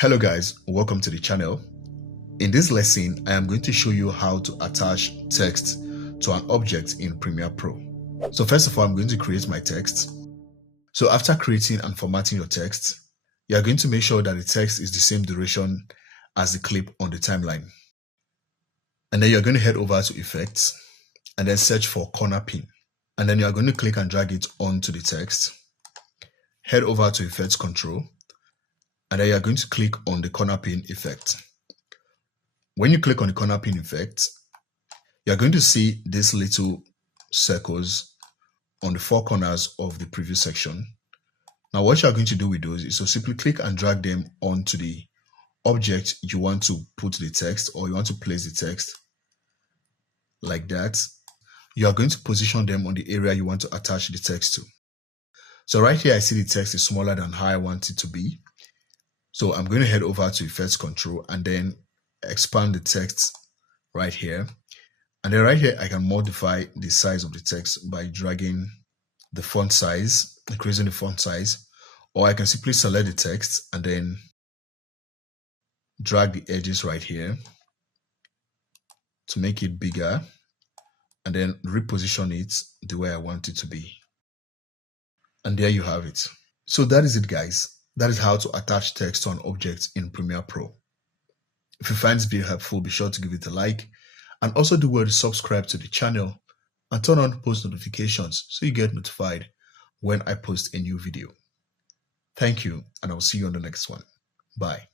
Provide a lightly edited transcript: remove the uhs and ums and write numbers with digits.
Hello guys, welcome to the channel. In this lesson, I am going to show you how to attach text to an object in Premiere Pro. So first of all, I'm going to create my text. So after creating and formatting your text, you are going to make sure that the text is the same duration as the clip on the timeline. And then you're going to head over to Effects and then search for Corner Pin. And then you are going to click and drag it onto the text. Head over to Effects Control. And then you're going to click on the corner pin effect. When you click on the corner pin effect, you're going to see these little circles on the four corners of the preview section. Now what you're going to do with those is to simply click and drag them onto the object you want to put the text, or you want to place the text like that. You are going to position them on the area you want to attach the text to. So right here, I see the text is smaller than how I want it to be. So I'm going to head over to Effects Control and then expand the text right here. And then right here, I can modify the size of the text by dragging the font size, increasing the font size, or I can simply select the text and then drag the edges right here to make it bigger and then reposition it the way I want it to be. And there you have it. So that is it, guys. That is how to attach text to an object in Premiere Pro. If you find this video helpful, be sure to give it a like and also do well to subscribe to the channel and turn on post notifications so you get notified when I post a new video. Thank you, and I'll see you on the next one. Bye.